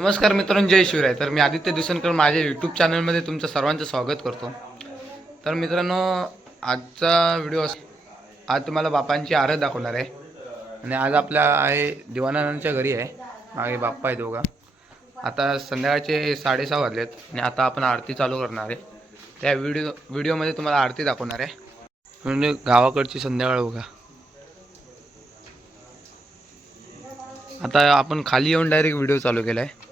नमस्कार मित्रांनो जय शिवराय. तर मी आदित्य दिवसनकर माझ्या यूट्यूब चॅनलमध्ये तुमचं सर्वांचं स्वागत करतो. तर मित्रांनो आजचा व्हिडिओ अस- आज तुम्हाला बापांची आरत दाखवणार आहे. आणि आज आपल्या आहे दिवानांच्या घरी आहे. मागे बाप्पा आहे दोघा. आता संध्याकाळचे साडेसहा वाजलेत आणि आता आपण आरती चालू करणार आहे. त्या व्हिडिओ व्हिडिओमध्ये तुम्हाला आरती दाखवणार आहे. म्हणजे गावाकडची संध्याकाळ बघा. आता आपण खाली येऊन डायरेक्ट व्हिडिओ चालू केला आहे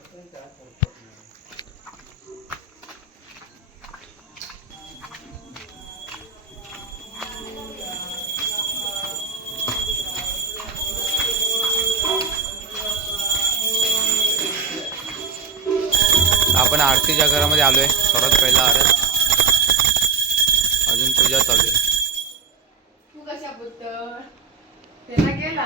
आरतीच्या घरामध्ये आलोय. सर्वात पहिला आरत. अजून पूजा चालू आहे. तू कशा त्याला गेला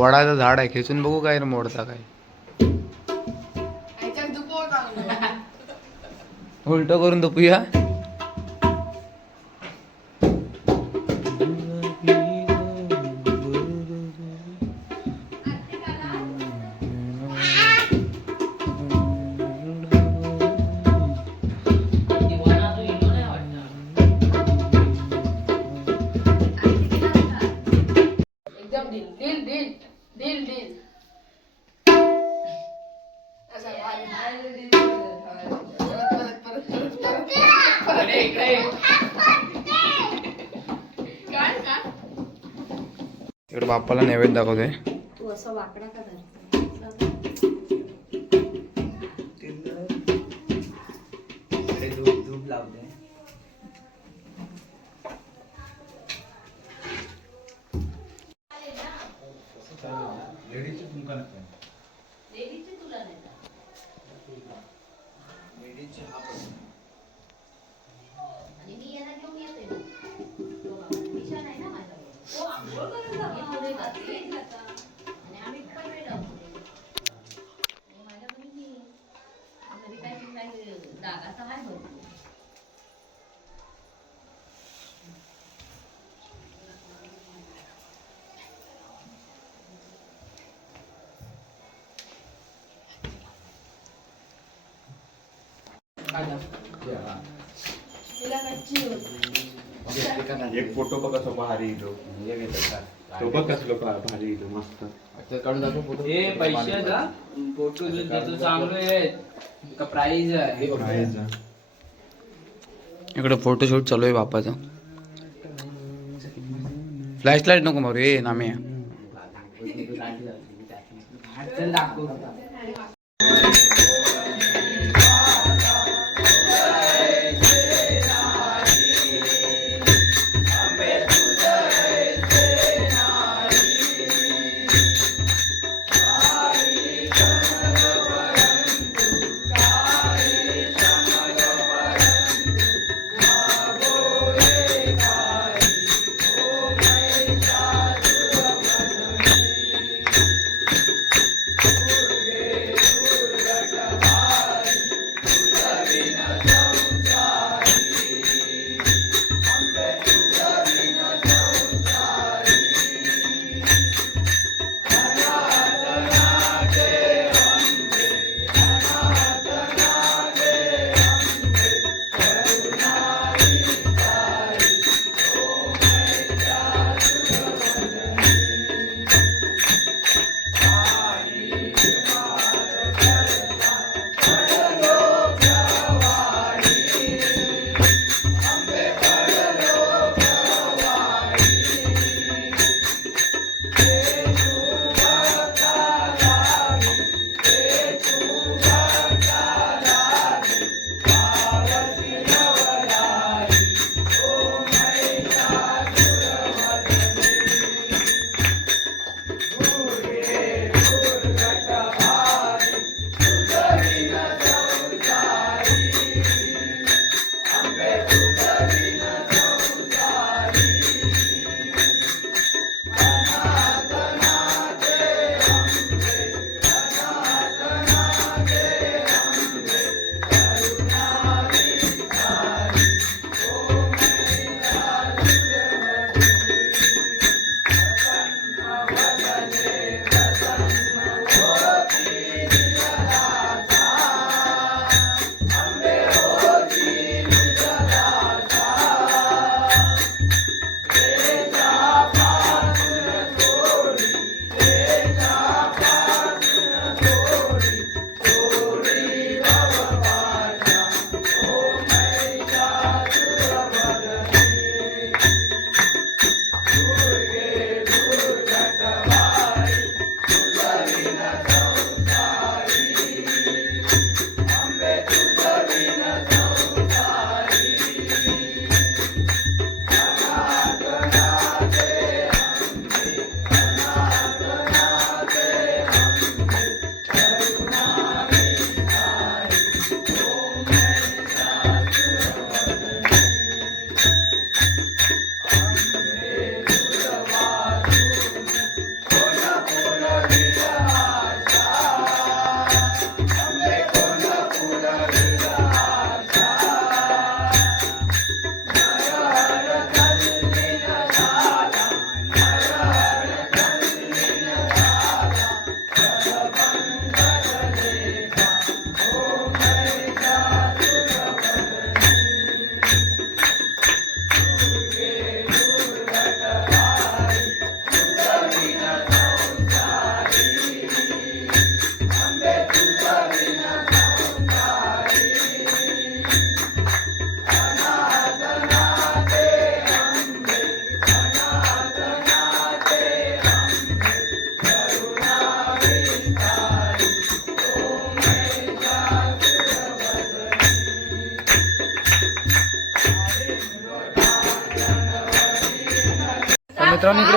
वडाचं झाड आहे खेचून बघू काय मोडता काय. उलट करून झोपूया बाप्पाला नैवेद्य दाखवतोय. तू असं वाकडा का धरतो आणि मी याला घेऊन येते ना. दिशा नाही ना माझ्यावर. मी पुढे जाते, आणि आम्ही पण वेळ लावतो. आणि माझ्या घरी मी. घरी काही काही जागा तर आहे भरपूर. तिला कच्ची होती. एक फोटो बघ कसं भारी येतो तो बघ कसलं भारी येतो मस्त हे पैशाचा फोटो त्याचं चांगलं आहे का प्राइस आहे इकडे फोटोशूट चालू आहे बाप्पाचा फ्लॅश लाइट नको मारू ए नामे दाखव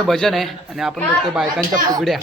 भजन आहे आणि आपण बघतोय बायकांच्या फुगड्या.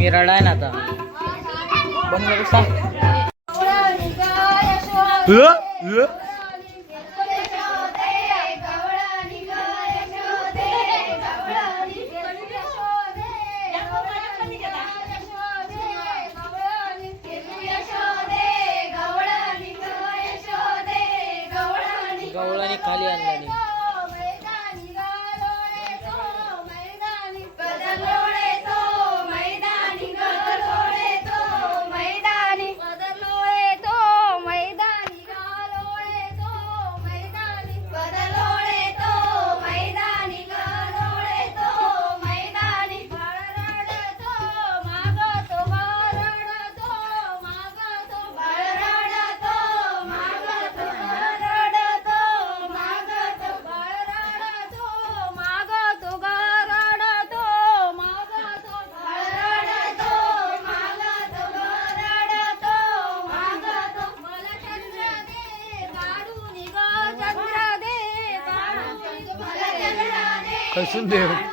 मी रडाय ना आता. बंद I'm doing.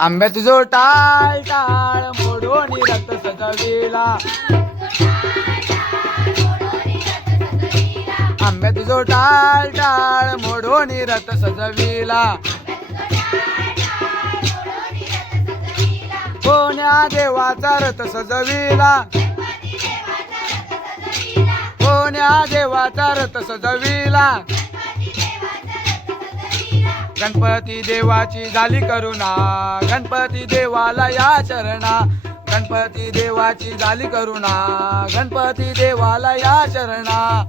आंब्या जो टाळ टाळ मोडोनी रथ सजविला. आंब्या जो टाळ टाळ मोडोनी रथ सजविला. कोण्या देवाचा रथ सजविला? कोण्या देवाचा रथ सजविला? गणपती देवाची झाली करुणा गणपती देवाला या चरणा. गणपती देवाची झाली करुणा गणपती देवाला या चरणा.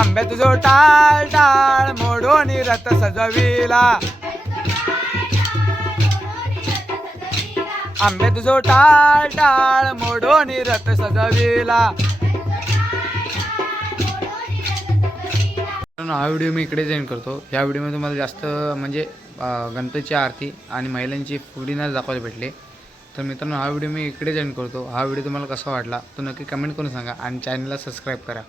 आंब्या तुझो टाळ टाळ मोडून रथ सजविला. आंब्या तुझो टाळ टाळ मोडून रथ सजविला. मित्रांनो, हा व्हिडिओ मी इकडे जॉईन करतो. या व्हिडिओमध्ये तुम्हाला जास्त म्हणजे गणपतीची आरती आणि महिलांची फुगडीनाच दाखवायला भेटले. तर मित्रांनो हा व्हिडिओ मी इकडे जॉईन करतो. हा व्हिडिओ तुम्हाला कसा वाटला तो नक्की कमेंट करून सांगा आणि चॅनलला सबस्क्राईब करा.